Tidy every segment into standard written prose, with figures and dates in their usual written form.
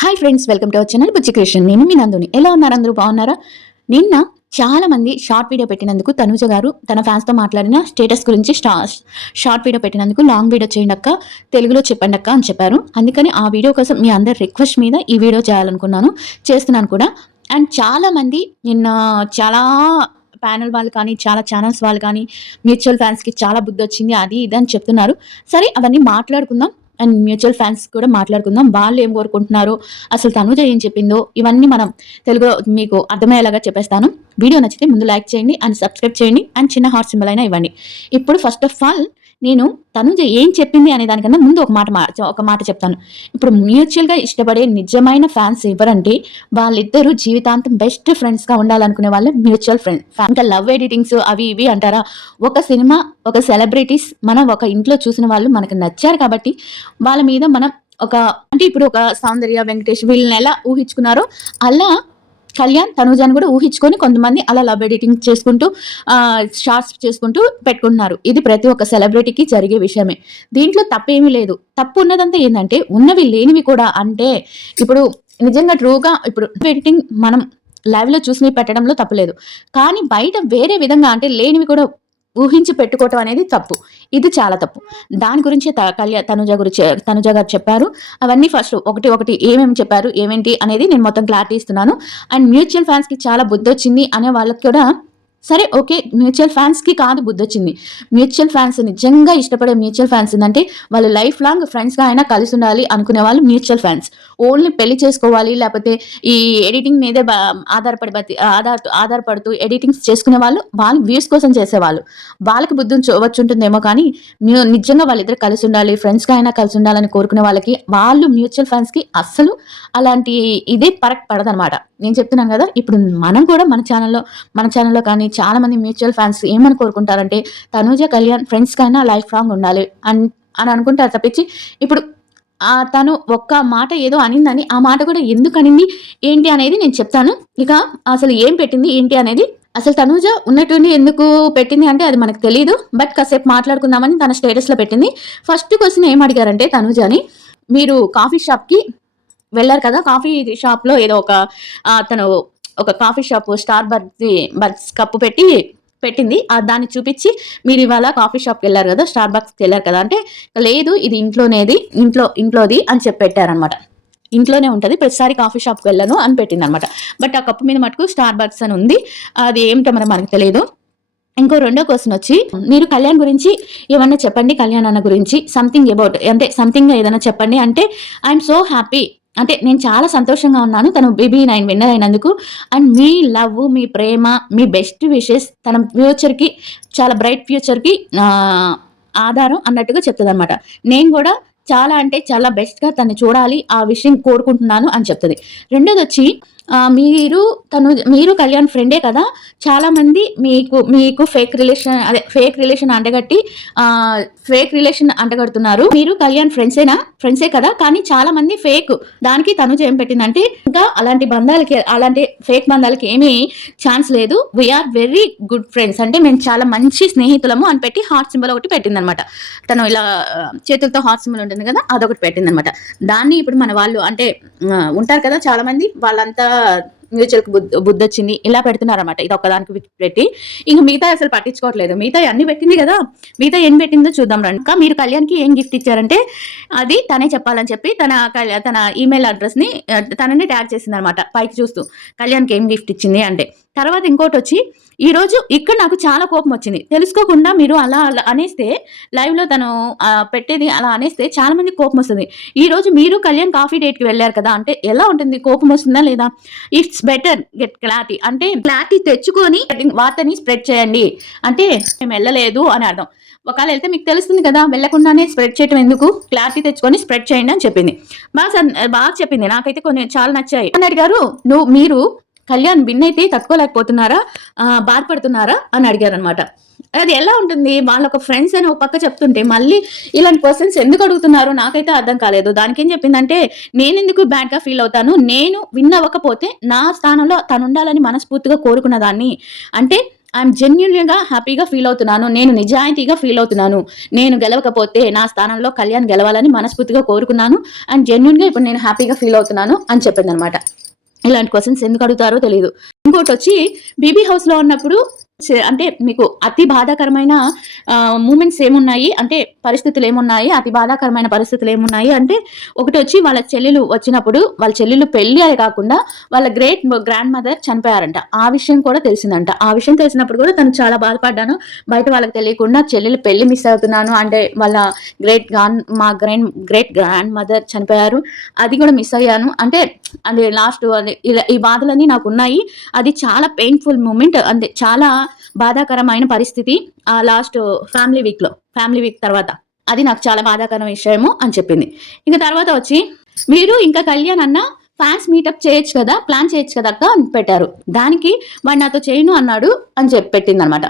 Hi friends, welcome to our channel Bujji creation. నేను మీ నందుని. ఎలా ఉన్నారు? అందరూ బాగున్నారా? నిన్న చాలా మంది షార్ట్ వీడియో పెట్టినందుకు తనుజ గారు తన ఫ్యాన్స్ తో మాట్లాడిన స్టేటస్ గురించి షార్ట్ వీడియో పెట్టినందుకు లాంగ్ వీడియో చేయండి అక్క, తెలుగులో చెప్పండి అక్క అని చెప్పారు. అందుకని ఆ వీడియో కోసం మీ అందరి రిక్వెస్ట్ మీద ఈ వీడియో చేయాలనుకున్నాను, చేస్తున్నాను కూడా. అండ్ చాలా మంది నిన్న చాలా ప్యానల్ వాళ్ళు కానీ, చాలా ఛానల్స్ వాళ్ళు కానీ మ్యూచువల్ ఫ్యాన్స్కి చాలా బుద్ధి వచ్చింది అది ఇది అని చెప్తున్నారు. సరే, అవన్నీ మాట్లాడుకుందాం. అండ్ మ్యూచువల్ ఫ్యాన్స్ కూడా మాట్లాడుకుందాం. వాళ్ళు ఏం కోరుకుంటున్నారో, అసలు తనుజ ఏం చెప్పిందో, ఇవన్నీ మనం తెలుగులో మీకు అర్థమయ్యేలాగా చెప్పేస్తాను. వీడియో నచ్చితే ముందు లైక్ చేయండి అండ్ సబ్స్క్రైబ్ చేయండి అండ్ చిన్న హార్ట్ సింబల్ అయినా ఇవ్వండి. ఇప్పుడు ఫస్ట్ ఆఫ్ ఆల్ నేను తనుజ ఏం చెప్పింది అనే దానికన్నా ముందు ఒక మాట చెప్తాను. ఇప్పుడు మ్యూచువల్గా ఇష్టపడే నిజమైన ఫ్యాన్స్ ఎవరంటే వాళ్ళిద్దరూ జీవితాంతం బెస్ట్ ఫ్రెండ్స్గా ఉండాలనుకునే వాళ్ళే మ్యూచువల్ ఫ్రెండ్. ఇంకా లవ్ ఎడిటింగ్స్ అవి ఇవి అంటారా? ఒక సినిమా, ఒక సెలబ్రిటీస్ మనం ఒక ఇంట్లో చూసిన వాళ్ళు మనకు నచ్చారు కాబట్టి వాళ్ళ మీద మనం అంటే ఇప్పుడు ఒక సౌందర్య, వెంకటేష్ వీళ్ళని ఎలా ఊహించుకున్నారో అలా కళ్యాణ్ తనుజాని కూడా ఊహించుకొని కొంతమంది అలా లవ్ ఎడిటింగ్ చేసుకుంటూ షార్ట్స్ చేసుకుంటూ పెట్టుకుంటున్నారు. ఇది ప్రతి ఒక్క సెలబ్రిటీకి జరిగే విషయమే. దీంట్లో తప్పేమీ లేదు. తప్పు ఉన్నదంతా ఏంటంటే ఉన్నవి లేనివి కూడా. అంటే ఇప్పుడు నిజంగా ట్రూగా ఇప్పుడు ఎడిటింగ్ మనం లైవ్ లో చూసి పెట్టడంలో తప్పులేదు, కానీ బయట వేరే విధంగా అంటే లేనివి కూడా ఊహించి పెట్టుకోవటం అనేది తప్పు. ఇది చాలా తప్పు. దాని గురించి తనుజ గారు చెప్పారు. అవన్నీ ఫస్ట్ ఒకటి ఏమేమి చెప్పారు, ఏమేంటి అనేది నేను మొత్తం క్లారిటీ ఇస్తున్నాను. అండ్ మ్యూచువల్ ఫ్యాన్స్ కి చాలా బుద్ధి వచ్చింది అనే వాళ్ళకి కూడా సరే ఓకే, మ్యూచువల్ ఫ్యాన్స్కి కాదు బుద్ధి వచ్చింది. మ్యూచువల్ ఫ్యాన్స్ నిజంగా ఇష్టపడే మ్యూచువల్ ఫ్యాన్స్ ఏంటంటే వాళ్ళు లైఫ్ లాంగ్ ఫ్రెండ్స్గా అయినా కలిసి ఉండాలి అనుకునే వాళ్ళు మ్యూచువల్ ఫ్యాన్స్. ఓన్లీ పెళ్లి చేసుకోవాలి లేకపోతే ఈ ఎడిటింగ్ మీదే ఆధారపడుతూ ఎడిటింగ్స్ చేసుకునే వాళ్ళు వ్యూస్ కోసం చేసేవాళ్ళు. వాళ్ళకి బుద్ధి వచ్చుంటుందేమో, కానీ నిజంగా వాళ్ళిద్దరు కలిసి ఉండాలి, ఫ్రెండ్స్గా అయినా కలిసి ఉండాలని కోరుకునే వాళ్ళకి వాళ్ళు మ్యూచువల్ ఫ్యాన్స్కి అస్సలు అలాంటి ఇదే పరక్ పడదనమాట. నేను చెప్తున్నాను కదా. ఇప్పుడు మనం కూడా మన ఛానల్లో కానీ చాలా మంది మ్యూచువల్ ఫ్యాన్స్ ఏమని కోరుకుంటారంటే తనుజ కళ్యాణ్ ఫ్రెండ్స్ కైనా లైఫ్ లాంగ్ ఉండాలి అని అనుకుంటారు తప్పించి ఇప్పుడు తను ఒక్క మాట ఏదో అనిందని ఆ మాట కూడా ఎందుకు అనింది ఏంటి అనేది నేను చెప్తాను. ఇక అసలు ఏం పెట్టింది ఏంటి అనేది, అసలు తనుజ ఉన్నటువంటి ఎందుకు పెట్టింది అంటే అది మనకు తెలియదు. బట్ కాసేపు మాట్లాడుకుందామని తన స్టేటస్లో పెట్టింది. ఫస్ట్ క్వశ్చన్ ఏం అడిగారంటే తనుజని, మీరు కాఫీ షాప్కి వెళ్ళారు కదా, కాఫీ షాప్లో ఏదో తను ఒక coffee shop star birds cup పెట్టింది. దాన్ని చూపించి మీరు ఇవాళ కాఫీ షాప్కి వెళ్ళారు కదా, స్టార్ బక్స్కి వెళ్ళారు కదా అంటే, లేదు ఇది ఇంట్లోది అని చెప్పి పెట్టారనమాట. ఇంట్లోనే ఉంటుంది, ప్రతిసారి కాఫీ షాప్కి వెళ్ళను అని పెట్టింది అనమాట. బట్ ఆ కప్పు మీద మటుకు స్టార్ బక్స్ అని ఉంది. అది ఏమిటో మరి మనకు తెలియదు. ఇంకో రెండో క్వశ్చన్ వచ్చి, మీరు కళ్యాణ్ గురించి ఏమన్నా చెప్పండి, కళ్యాణ్ అన్న గురించి సంథింగ్ అబౌట్ అంటే సంథింగ్ ఏదైనా చెప్పండి అంటే, ఐఎమ్ సో హ్యాపీ అంటే నేను చాలా సంతోషంగా ఉన్నాను తను BB9 విన్నర్ అయినందుకు. And me love, me Prema, me best wishes తన ఫ్యూచర్కి, చాలా బ్రైట్ ఫ్యూచర్కి ఆధారం అన్నట్టుగా చెప్తుంది అనమాట. నేను కూడా చాలా అంటే చాలా బెస్ట్గా తను చూడాలి, ఆ విషయం కోరుకుంటున్నాను అని చెప్తుంది. రెండోది వచ్చి, మీరు కళ్యాణ్ ఫ్రెండే కదా, చాలా మంది మీకు ఫేక్ రిలేషన్ అంటగడుతున్నారు. మీరు కళ్యాణ్ ఫ్రెండ్సే కదా, కానీ చాలా మంది ఫేక్. దానికి తనుజ ఏం పెట్టిందంటే, ఇంకా అలాంటి ఫేక్ బంధాలకి ఏమీ ఛాన్స్ లేదు, వీఆర్ వెరీ గుడ్ ఫ్రెండ్స్ అంటే మేము చాలా మంచి స్నేహితులము అని పెట్టి హార్ట్ సింబల్ ఒకటి పెట్టిందనమాట. తను ఇలా చేతులతో హార్ట్ సింబల్ ఉంటుంది కదా, అదొకటి పెట్టిందనమాట. దాన్ని ఇప్పుడు మన వాళ్ళు అంటే ఉంటారు కదా చాలా మంది, వాళ్ళంతా మ్యూచువల్కి బుద్ధి వచ్చింది ఇలా పెడుతున్నారన్నమాట. ఇది ఒక్కదానికి పెట్టి ఇంక మిగతా అసలు పట్టించుకోవట్లేదు. మిగతా అన్ని పెట్టింది కదా, మిగతా ఏం పెట్టిందో చూద్దాం రండి. ఇంకా మీరు కళ్యాణ్కి ఏం గిఫ్ట్ ఇచ్చారంటే అది తనే చెప్పాలని చెప్పి తన ఈమెయిల్ అడ్రస్ని తనని ట్యాగ్ చేసింది అనమాట. పైకి చూస్తూ కళ్యాణ్కి ఏం గిఫ్ట్ ఇచ్చింది అంటే. తర్వాత ఇంకోటి వచ్చి, ఈరోజు ఇక్కడ నాకు చాలా కోపం వచ్చింది, తెలుసుకోకుండా మీరు అలా అనేస్తే లైవ్లో తను పెట్టేది అలా అనేస్తే చాలా మంది కోపం వస్తుంది. ఈరోజు మీరు కళ్యాణ్ కాఫీ డేట్కి వెళ్ళారు కదా అంటే ఎలా ఉంటుంది, కోపం వస్తుందా లేదా? ఇట్స్ బెటర్ గెట్ క్లారిటీ అంటే క్లారిటీ తెచ్చుకొని వార్తని స్ప్రెడ్ చేయండి అంటే మేము వెళ్ళలేదు అని అర్థం. ఒకవేళ వెళ్తే మీకు తెలుస్తుంది కదా, వెళ్లకుండానే స్ప్రెడ్ చేయడం ఎందుకు, క్లారిటీ తెచ్చుకొని స్ప్రెడ్ చేయండి అని చెప్పింది. బాగా చెప్పింది. నాకైతే కొన్ని చాలా నచ్చాయి. అని అడిగారు, మీరు కళ్యాణ్ విన్ అయితే తట్టుకోలేకపోతున్నారా, బాధపడుతున్నారా అని అడిగారు అనమాట. అది ఎలా ఉంటుంది, వాళ్ళొక ఫ్రెండ్స్ అని ఒక పక్క చెప్తుంటే మళ్ళీ ఇలాంటి పర్సన్స్ ఎందుకు అడుగుతున్నారు నాకైతే అర్థం కాలేదు. దానికి ఏం చెప్పిందంటే, నేను ఎందుకు బ్యాడ్గా ఫీల్ అవుతాను, నేను విన్ అవ్వకపోతే నా స్థానంలో తను ఉండాలని మనస్ఫూర్తిగా కోరుకున్న దాన్ని అంటే ఐఎమ్ జెన్యున్‌గా హ్యాపీగా ఫీల్ అవుతున్నాను. నేను నిజాయితీగా ఫీల్ అవుతున్నాను. నేను గెలవకపోతే నా స్థానంలో కళ్యాణ్ గెలవాలని మనస్ఫూర్తిగా కోరుకున్నాను. అండ్ జెన్యూన్‌గా ఇప్పుడు నేను హ్యాపీగా ఫీల్ అవుతున్నాను అని చెప్పిందనమాట. ఇలాంటి క్వెషన్స్ ఎందుకు అడుగుతారో తెలీదు. ఇంకోటొచ్చి బీబీ హౌస్‌లో ఉన్నప్పుడు అంటే మీకు అతి బాధాకరమైన మూమెంట్స్ ఏమున్నాయి అంటే పరిస్థితులేమున్నాయి? అతి బాధాకరమైన పరిస్థితులేమున్నాయి అంటే ఒకటొచ్చి వాళ్ళ చెల్లెలు వచ్చినప్పుడు వాళ్ళ చెల్లెలు పెళ్లి అనే కాకుండా వాళ్ళ గ్రాండ్ మదర్ చనిపోయారంట. ఆ విషయం కూడా తెలిసిందంట. ఆ విషయం తెలిసినప్పుడు కూడా తను చాలా బాధపడ్డాను. బయట వాళ్ళకి తెలియకుండా చెల్లెలు పెళ్లి మిస్ అవుతున్నాను. అంటే వాళ్ళ గ్రేట్ గ్రాండ్ మదర్ చనిపోయారు. అది కూడా మిస్ అయ్యాను. అంటే అది లాస్ట్ అది ఇలా ఈ బాధలన్నీ నాకున్నాయి. అది చాలా పెయిన్‌ఫుల్ మూమెంట్. అంటే చాలా బాధాకరమైన పరిస్థితి. లాస్ట్ ఫ్యామిలీ వీక్ తర్వాత. అది నాకు చాలా బాధాకరమైన విషయము అని చెప్పింది. ఇంక తర్వాత వచ్చి మీరు ఇంకా కళ్యాణ్ అన్న ఫ్యాన్స్ మీటప్ చేయొచ్చు కదా! ప్లాన్ చేయొచ్చు కదా అక్క అని పెట్టారు. దానికి వాడు నాతో చేయను అన్నాడు అని చెప్పి పెట్టిందనమాట.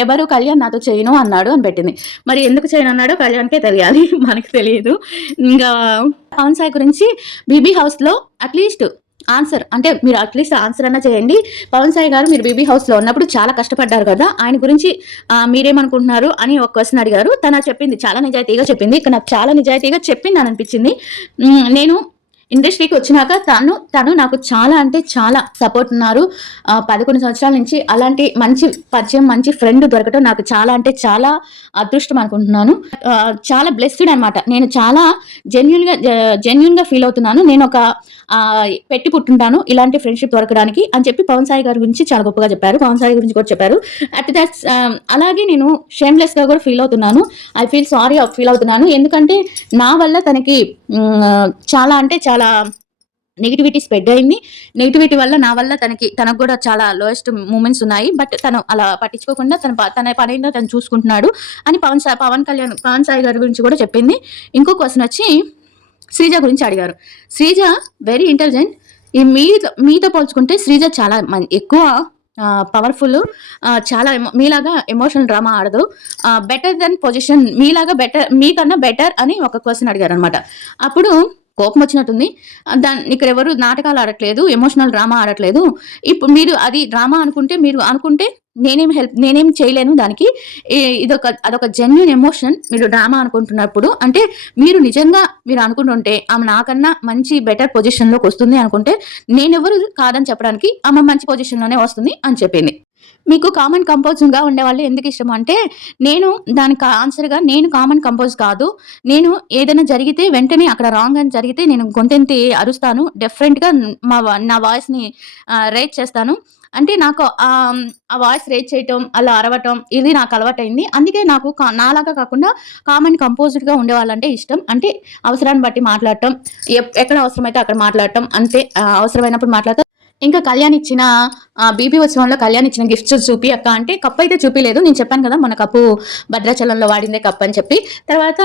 ఎవరు కళ్యాణ్ నాతో చేయను అన్నాడు అని పెట్టింది. మరి ఎందుకు చేయను అన్నాడో కళ్యాణ్‌కే తెలియాలి. మనకు తెలీదు. ఇంకా పవన్ సాయి గురించి బీబీ హౌస్‌లో అట్‌లీస్ట్ అంటే మీరు అట్‌లీస్ట్ ఆన్సర్ అన్నా చేయండి. పవన్ సాయి గారు మీరు బీబీ హౌస్‌లో ఉన్నప్పుడు చాలా కష్టపడ్డారు కదా! ఆయన గురించి మీరేమనుకుంటున్నారు అని ఒక క్వెషన్ అడిగారు. తను చెప్పింది చాలా నిజాయితీగా చెప్పింది. ఇక్కడ నాకు చాలా నిజాయితీగా చెప్పిందని అనిపించింది. నేను ఇండస్ట్రీకి వచ్చినాక తను నాకు చాలా అంటే చాలా సపోర్ట్ ఉన్నారు. 11 సంవత్సరాల నుంచి అలాంటి మంచి పరిచయం, మంచి ఫ్రెండ్ దొరకటం నాకు చాలా అంటే చాలా అదృష్టం అనుకుంటున్నాను. చాలా బ్లెస్డ్ అనమాట. నేను చాలా జెన్యూన్‌గా ఫీల్ అవుతున్నాను. నేను ఒక పెట్టి పుట్టుంటాను ఇలాంటి ఫ్రెండ్‌షిప్ దొరకడానికి అని చెప్పి పవన్ సాయి గారి గురించి చాలా గొప్పగా చెప్పారు. పవన్ సాయి గురించి కూడా చెప్పారు. అలాగే నేను షేమ్‌లెస్‌గా కూడా ఫీల్ అవుతున్నాను. ఐ ఫీల్ సారీ ఫీల్ అవుతున్నాను. ఎందుకంటే నా వల్ల తనకి చాలా అంటే చాలా నెగటివిటీ స్ప్రెడ్ అయింది. నెగటివిటీ వల్ల నా వల్ల తనకు కూడా చాలా లోయెస్ట్ మూమెంట్స్ ఉన్నాయి. బట్ తను అలా పట్టించుకోకుండా తన పనేందో తను చూసుకుంటున్నాడు అని పవన్ సాయి గారి గురించి కూడా చెప్పింది. ఇంకో క్వెషన్ వచ్చి శ్రీజ గురించి అడిగారు. Sreeja very intelligent. మీతో పోల్చుకుంటే శ్రీజ చాలా ఎక్కువ పవర్ఫుల్. చాలా మీలాగా ఎమోషనల్ డ్రామా ఆడదు. బెటర్ దెన్ పొజిషన్ మీకన్నా బెటర్ అని ఒక క్వశ్చన్ అడిగారు అనమాట. అప్పుడు కోపం వచ్చినట్టుంది. ఇక్కడ ఎవరు నాటకాలు ఆడట్లేదు, ఎమోషనల్ డ్రామా ఆడట్లేదు. ఇప్పుడు మీరు అది డ్రామా మీరు అనుకుంటే నేనేం చేయలేను దానికి. అదొక జెన్యూన్ ఎమోషన్. మీరు డ్రామా అనుకుంటున్నప్పుడు అంటే మీరు నిజంగా మీరు అనుకుంటుంటే ఆమె నాకన్నా మంచి బెటర్ పొజిషన్‌లోకి వస్తుంది అనుకుంటే నేనెవరు కాదని చెప్పడానికి ఆమె మంచి పొజిషన్‌లోనే వస్తుంది అని చెప్పింది. మీకు కామన్ కంపోజ్‌గా ఉండేవాళ్ళు ఎందుకు ఇష్టం అంటే నేను దానికి ఆన్సర్‌గా నేను కామన్ కంపోజ్ కాదు. నేను ఏదైనా జరిగితే వెంటనే అక్కడ రాంగ్ అని జరిగితే నేను గొంతెత్తి అరుస్తాను. డిఫరెంట్‌గా నా వాయిస్‌ని రైజ్ చేస్తాను. అంటే నాకు ఆ వాయిస్ రేజ్ చేయటం, అలా అరవటం ఇది నాకు అలవాటైంది. అందుకే నాకు నాలాగా కాకుండా కామన్ కంపోజ్డ్‌గా ఉండేవాళ్ళంటే ఇష్టం. అంటే అవసరాన్ని బట్టి మాట్లాడటం, ఎక్కడ అవసరమైతే అక్కడ మాట్లాడటం అంతే. అవసరమైనప్పుడు మాట్లాడతా. ఇంకా కళ్యాణ్ ఇచ్చిన బీబీ ఉత్సవంలో కళ్యాణ్ ఇచ్చిన గిఫ్ట్స్ చూపి అక్క అంటే కప్ అయితే చూపిలేదు. నేను చెప్పాను కదా మన కప్పు భద్రాచలంలో వాడిందే కప్ అని చెప్పి. తర్వాత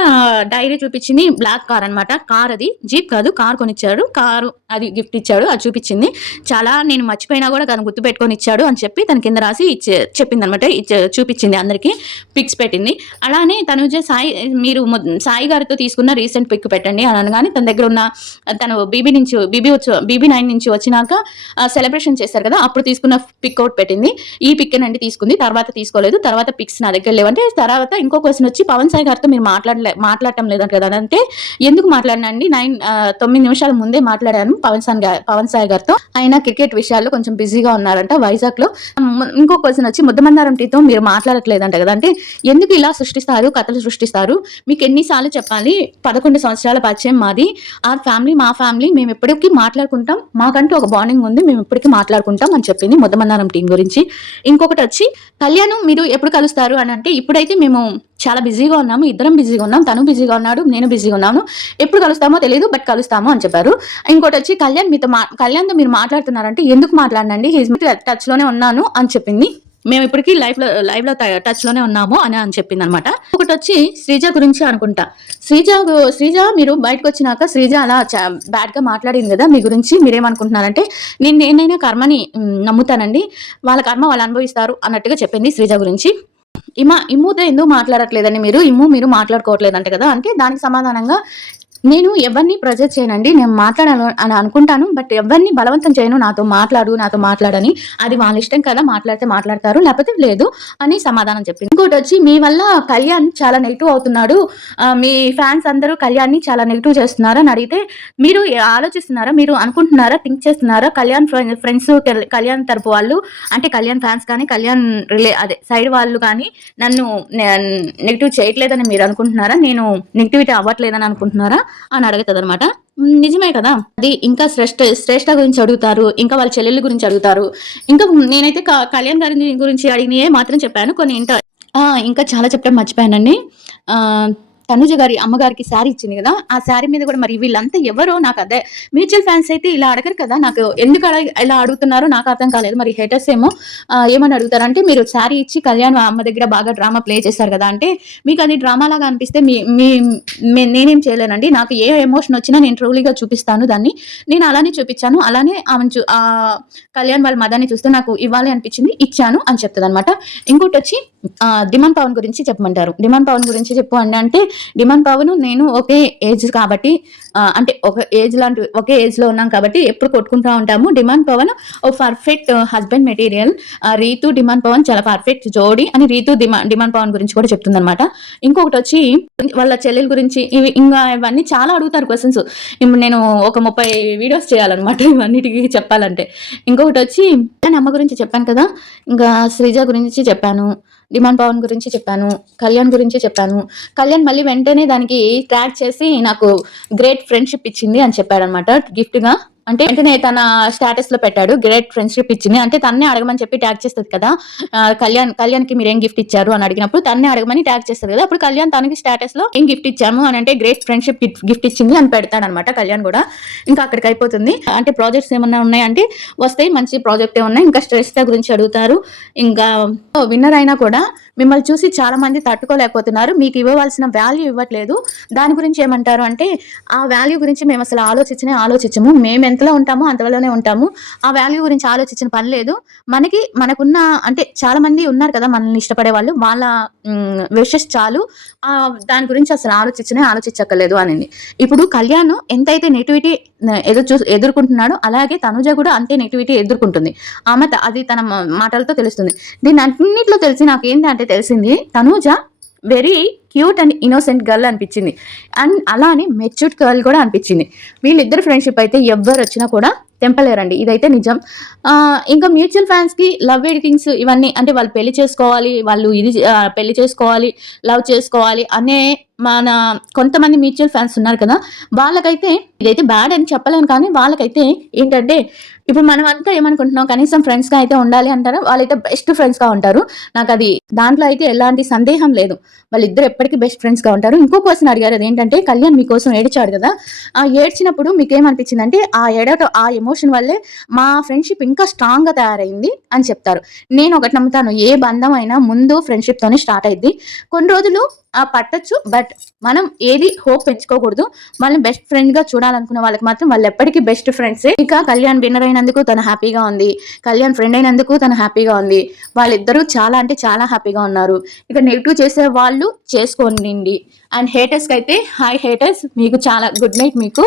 డైరీ చూపించింది. బ్లాక్ కార్ అనమాట. కార్ అది జీప్ కాదు, కార్ కొనిచ్చాడు. కారు అది గిఫ్ట్ ఇచ్చాడు. అది చూపించింది. చాలా నేను మర్చిపోయినా కూడా తను గుర్తు పెట్టుకొని ఇచ్చాడు అని చెప్పి తన కింద రాసి చెప్పింది అనమాట. చూపించింది అందరికి పిక్స్ పెట్టింది. అలానే తనుజ సాయి గారితో తీసుకున్న రీసెంట్ పిక్ పెట్టండి అని అనగానే తన దగ్గర ఉన్న తను BB9 నుంచి వచ్చినాక సెలబ్రేషన్ చేశారు కదా అప్పుడు తీసుకున్న పిక్ అవుట్ పెట్టింది. ఈ పిక్ నండి తీసుకుంది. తర్వాత తీసుకోలేదు. తర్వాత పిక్స్ నా దగ్గర లేవంటే తర్వాత ఇంకో క్వశ్చన్ వచ్చి పవన్ సాయి గారితో మీరు మాట్లాడటం లేదంట కదా అంటే ఎందుకు మాట్లాడినండి 9 నిమిషాల ముందే మాట్లాడాను పవన్ సాయి గారితో. ఆయన క్రికెట్ విషయాల్లో కొంచెం బిజీగా ఉన్నారంట వైజాగ్ లో. ఇంకో క్వశ్చన్ వచ్చి ముద్దమందారం టీతో మీరు మాట్లాడట్లేదంట కదా అంటే ఎందుకు ఇలా కథలు సృష్టిస్తారు మీకు ఎన్నిసార్లు చెప్పాలి 11 సంవత్సరాల పరిచయం మాది. మా ఫ్యామిలీ మేము ఎప్పటికీ మాట్లాడుకుంటాం. మాకంటూ ఒక బాండింగ్ ఉంది. మేము ఇప్పటికీ మాట్లాడుకుంటాం అని చెప్పింది ముద్దమన్నారం టీం గురించి. ఇంకొకటి వచ్చి కళ్యాణ్ మీరు ఎప్పుడు కలుస్తారు అని అంటే ఇప్పుడైతే మేము చాలా బిజీగా ఉన్నాము. ఇద్దరం బిజీగా ఉన్నాం. తను బిజీగా ఉన్నాడు. నేను బిజీగా ఉన్నాను. ఎప్పుడు కలుస్తామో తెలియదు బట్ కలుస్తాము అని చెప్పారు. ఇంకోటి వచ్చి కళ్యాణ్తో మీరు మాట్లాడుతున్నారంటే ఎందుకు మాట్లాడనండి టచ్ లోనే ఉన్నాను అని చెప్పింది. మేము ఇప్పటికీ లైవ్ లో టచ్ లోనే ఉన్నాము అని చెప్పింది అనమాట. ఒకటి వచ్చి శ్రీజ గురించి అనుకుంటా. శ్రీజ మీరు బయటకు వచ్చినాక శ్రీజ అలా బ్యాడ్ గా మాట్లాడింది కదా మీ గురించి మీరేమనుకుంటున్నారంటే నేనైనా కర్మని నమ్ముతానండి. వాళ్ళ కర్మ వాళ్ళు అనుభవిస్తారు అన్నట్టుగా చెప్పింది శ్రీజ గురించి. ఇమ్ముతో ఎందుకు మాట్లాడట్లేదని మీరు మాట్లాడుకోవట్లేదంటే కదా అంటే దానికి సమాధానంగా నేను ఎవరిని ప్రెజర్ చేయనండి. నేను మాట్లాడాను అని అనుకుంటాను. బట్ ఎవరిని బలవంతం చేయను. నాతో మాట్లాడని. అది వాళ్ళ ఇష్టం కదా! మాట్లాడితే మాట్లాడతారు. లేకపోతే లేదు అని సమాధానం చెప్పింది. ఇంకోటొచ్చి మీ వల్ల కళ్యాణ్ చాలా నెగెటివ్ అవుతున్నాడు. మీ ఫ్యాన్స్ అందరూ కళ్యాణ్‌ని చాలా నెగెటివ్ చేస్తున్నారు అని అడిగితే, మీరు ఆలోచిస్తున్నారా? మీరు అనుకుంటున్నారా? థింక్ చేస్తున్నారా? కళ్యాణ్ ఫ్రెండ్స్ కళ్యాణ్ తరపు వాళ్ళు అంటే కళ్యాణ్ ఫ్యాన్స్ కానీ, కళ్యాణ్ అదే సైడ్ వాళ్ళు కానీ నన్ను నెగెటివ్ చేయట్లేదని మీరు అనుకుంటున్నారా? నేను నెగటివిటీ అవ్వట్లేదని అనుకుంటున్నారా? అని అడుగుతదనమాట. నిజమే కదా! అది ఇంకా శ్రేష్ఠ గురించి అడుగుతారు. ఇంకా వాళ్ళ చెల్లెళ్ళ గురించి అడుగుతారు. ఇంకా నేనైతే కళ్యాణ్ గారి గురించి అడిగినయే మాత్రం చెప్పాను. కొన్ని ఇంకా చాలా చెప్పడం మర్చిపోయానండి. తనుజ గారి అమ్మగారికి శారీ ఇచ్చింది కదా! ఆ శారీ మీద కూడా మరి వీళ్ళంతా ఎవరో నాకు అదే మ్యూచువల్ ఫ్యాన్స్ అయితే ఇలా అడగరు కదా! నాకు ఎందుకు ఇలా అడుగుతున్నారో నాకు అర్థం కాలేదు. మరి హేటర్స్ ఏమో ఏమని అడుగుతారంటే, మీరు శారీ ఇచ్చి కళ్యాణ్ అమ్మ దగ్గర బాగా డ్రామా ప్లే చేశారు కదా! అంటే మీకు అది డ్రామా లాగా అనిపిస్తే మీ మీ నేనేం చేయలేనండి. నాకు ఏ ఎమోషన్ వచ్చినా నేను ట్రూలీగా చూపిస్తాను దాన్ని. నేను అలానే చూపించాను. అలానే ఆమెను కళ్యాణ్ వాళ్ళ మదర్‌ని చూస్తే నాకు ఇవ్వాలి అనిపించింది. ఇచ్చాను అని చెప్తదనమాట. ఇంకోటొచ్చి డిమాండ్ పవన్ గురించి చెప్పమంటారు. డిమాండ్ పవన్ గురించి చెప్పు అంటే డిమాండ్ పవన్ నేను ఒకే ఏజ్ కాబట్టి అంటే ఒకే ఏజ్‌లో ఉన్నాం కాబట్టి ఎప్పుడు కొట్టుకుంటా ఉంటాము. డిమాండ్ పవన్ ఓ perfect husband material. Ritu Demon Pawan చాలా పర్ఫెక్ట్ జోడీ అని రీతు డిమాండ్ పవన్ గురించి కూడా చెప్తుందనమాట. ఇంకొకటొచ్చి వాళ్ళ చెల్లెల గురించి ఇవన్నీ చాలా అడుగుతారు క్వెషన్స్. ఇప్పుడు నేను ఒక 30 వీడియోస్ చేయాలన్నమాట ఇవన్నిటికి చెప్పాలంటే. ఇంకొకటొచ్చి అమ్మ గురించి చెప్పాను కదా! ఇంకా శ్రీజ గురించి చెప్పాను. డిమాండ్ పవన్ గురించి చెప్పాను. కళ్యాణ్ గురించి చెప్పాను. కళ్యాణ్ మళ్ళీ వెంటనే దానికి ట్యాగ్ చేసి నాకు గ్రేట్ ఫ్రెండ్‌షిప్ ఇచ్చింది అని చెప్పాడనమాట గిఫ్ట్‌గా. అంటే వెంటనే తన స్టేటస్‌లో పెట్టాడు. గ్రేట్ ఫ్రెండ్‌షిప్ ఇచ్చింది. అంటే తన్నే అడగమని చెప్పి ట్యాగ్ చేస్తది కదా! కళ్యాణ్‌కి మీరేం గిఫ్ట్ ఇచ్చారు అని అడిగినప్పుడు తన్నే అడగమని ట్యాగ్ చేస్తది కదా! అప్పుడు కళ్యాణ్ తనకి స్టేటస్‌లో ఏం గిఫ్ట్ ఇచ్చాము అని అంటే గ్రేట్ ఫ్రెండ్‌షిప్ గిఫ్ట్ ఇచ్చింది అని పెడతాడనమాట కళ్యాణ్ కూడా. ఇంకా అక్కడికి అయిపోతుంది. అంటే ప్రాజెక్ట్స్ ఏమన్నా ఉన్నాయంటే వస్తాయి. మంచి ప్రాజెక్టే ఉన్నాయి. ఇంకా శ్రేష్ఠ గురించి అడుగుతారు. ఇంకా విన్నర్ అయినా కూడా మిమ్మల్ని చూసి చాలా మంది తట్టుకోలేకపోతున్నారు. మీకు ఇవ్వవలసిన వాల్యూ ఇవ్వట్లేదు. దాని గురించి ఏమంటారు అంటే, ఆ వాల్యూ గురించి మేము అసలు ఆలోచించము. మేము ఎంతలో ఉంటామో అంతలోనే ఉంటాము. ఆ వాల్యూ గురించి ఆలోచించిన పని లేదు. మనకున్న అంటే చాలా మంది ఉన్నారు కదా మనల్ని ఇష్టపడే వాళ్ళు. వాళ్ళ విషెస్ చాలు. దాని గురించి అసలు ఆలోచించక్కర్లేదు అనింది. ఇప్పుడు కళ్యాణ్ ఎంతైతే నెగటివిటీ ఎదుర్కొంటున్నాడో అలాగే తనుజ కూడా అంతే నెగటివిటీ ఎదుర్కొంటుంది. అది తన మాటలతో తెలుస్తుంది. దీని అన్నిట్లో తెలిసి నాకేంటంటే తెలిసింది Tanuja very cute and innocent girl అనిపించింది. అండ్ అలానే మెచ్యూర్డ్ గర్ల్ కూడా అనిపించింది. వీళ్ళిద్దరు ఫ్రెండ్షిప్ అయితే ఎవ్వరు వచ్చినా కూడా తెంపలేరండి. ఇదైతే నిజం. ఇంకా మ్యూచువల్ ఫ్యాన్స్‌కి లవ్ ఎడిటింగ్స్ ఇవన్నీ అంటే వాళ్ళు పెళ్లి చేసుకోవాలి, పెళ్లి చేసుకోవాలి, లవ్ చేసుకోవాలి అనే మన కొంతమంది మ్యూచువల్ ఫ్యాన్స్ ఉన్నారు కదా! వాళ్ళకైతే ఇదైతే బ్యాడ్ అని చెప్పలేను కానీ వాళ్ళకైతే ఏంటంటే ఇప్పుడు మనమంతా ఏమనుకుంటున్నాం కనీసం ఫ్రెండ్స్‌గా అయితే ఉండాలి అంటారు. వాళ్ళైతే బెస్ట్ ఫ్రెండ్స్‌గా ఉంటారు. నాకది దాంట్లో అయితే ఎలాంటి సందేహం లేదు. వాళ్ళిద్దరు ఎప్పటికీ బెస్ట్ ఫ్రెండ్స్‌గా ఉంటారు. ఇంకో క్వెషన్ అడిగారు అదేంటంటే కళ్యాణ్ మీకోసం ఏడ్చాడు కదా! ఆ ఏడ్చినప్పుడు మీకేమనిపించిందంటే ఆ ఎమోషన్ వల్లే మా ఫ్రెండ్‌షిప్ ఇంకా స్ట్రాంగ్‌గా తయారైంది అని చెప్తారు. నేను ఒకటి నమ్ముతాను. ఏ బంధం అయినా ముందు ఫ్రెండ్‌షిప్‌తోనే స్టార్ట్ అయిద్ది. కొన్ని రోజులు పట్టొచ్చు. బట్ మనం ఏది హోప్ పెంచుకోకూడదు. వాళ్ళని బెస్ట్ ఫ్రెండ్‌గా చూడాలనుకున్న వాళ్ళకి మాత్రం వాళ్ళు ఎప్పటికీ బెస్ట్ ఫ్రెండ్సే. ఇక కళ్యాణ్ విన్నర్ అయినందుకు తను హ్యాపీగా ఉంది. కళ్యాణ్ ఫ్రెండ్ అయినందుకు తను హ్యాపీగా ఉంది. వాళ్ళిద్దరూ చాలా అంటే చాలా హ్యాపీగా ఉన్నారు. ఇక నెగెటివ్ చేసే వాళ్ళు చేసుకోండి. అండ్ హేటర్స్‌కి అయితే హాయ్ హేటర్స్ మీకు చాలా గుడ్ నైట్ మీకు.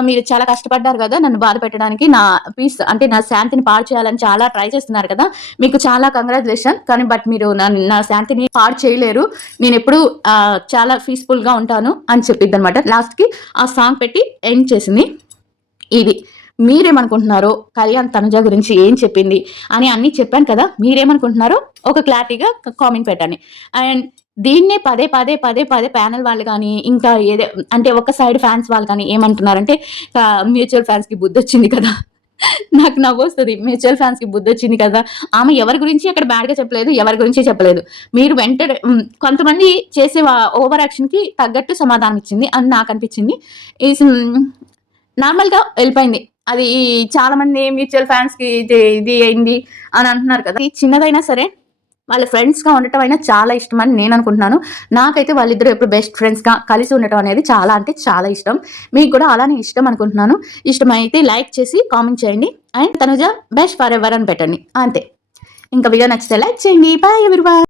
మీరు చాలా కష్టపడ్డారు కదా నన్ను బాధ పెట్టడానికి. నా పీస్ అంటే నా శాంతిని పాడు చేయాలని చాలా ట్రై చేస్తున్నారు కదా! మీకు చాలా కంగ్రాచ్యులేషన్. కానీ బట్ మీరు నా శాంతిని పాడు చేయలేరు. నేనెప్పుడూ చాలా పీస్‌ఫుల్‌గా ఉంటాను అని చెప్పిద్దనమాట. లాస్ట్‌కి ఆ సాంగ్ పెట్టి ఎండ్ చేసింది. ఇది. మీరేమనుకుంటున్నారో కళ్యాణ్ తనుజ గురించి ఏం చెప్పింది అని అన్నీ చెప్పాను కదా! మీరేమనుకుంటున్నారో ఒక క్లారిటీగా కామెంట్ పెట్టండి. అండ్ దీన్నే పదే ప్యానెల్ వాళ్ళు గానీ, ఇంకా అంటే ఒక సైడ్ ఫ్యాన్స్ వాళ్ళు కానీ ఏమంటున్నారంటే మ్యూచువల్ ఫ్యాన్స్‌కి బుద్ధొచ్చింది కదా! నాకు నవ్వొస్తది. మ్యూచువల్ ఫ్యాన్స్‌కి బుద్ధొచ్చింది కదా! ఆమె ఎవరి గురించి అక్కడ బ్యాడ్‌గా చెప్పలేదు. ఎవరి గురించి చెప్పలేదు. మీరు వెంటనే కొంతమంది చేసే ఓవర్ యాక్షన్‌కి తగ్గట్టు సమాధానం ఇచ్చింది అని నాకనిపించింది. ఈ నార్మల్‌గా వెళ్ళిపోయింది. అది చాలా మంది మ్యూచువల్ ఫ్యాన్స్‌కి ఇది అయింది అని అంటున్నారు కదా! చిన్నదైనా సరే వాళ్ళ ఫ్రెండ్స్‌గా ఉండటం అయినా చాలా ఇష్టమని నేను అనుకుంటున్నాను. నాకైతే వాళ్ళిద్దరూ ఎప్పుడు బెస్ట్ ఫ్రెండ్స్‌గా కలిసి ఉండటం అనేది చాలా అంటే చాలా ఇష్టం. మీకు కూడా అలానే ఇష్టం అనుకుంటున్నాను. ఇష్టమైతే లైక్ చేసి కామెంట్ చేయండి. And Tanuja best for ever అని పెట్టండి. అంతే. ఇంకా వీడియో నచ్చితే లైక్ చేయండి. By everyone.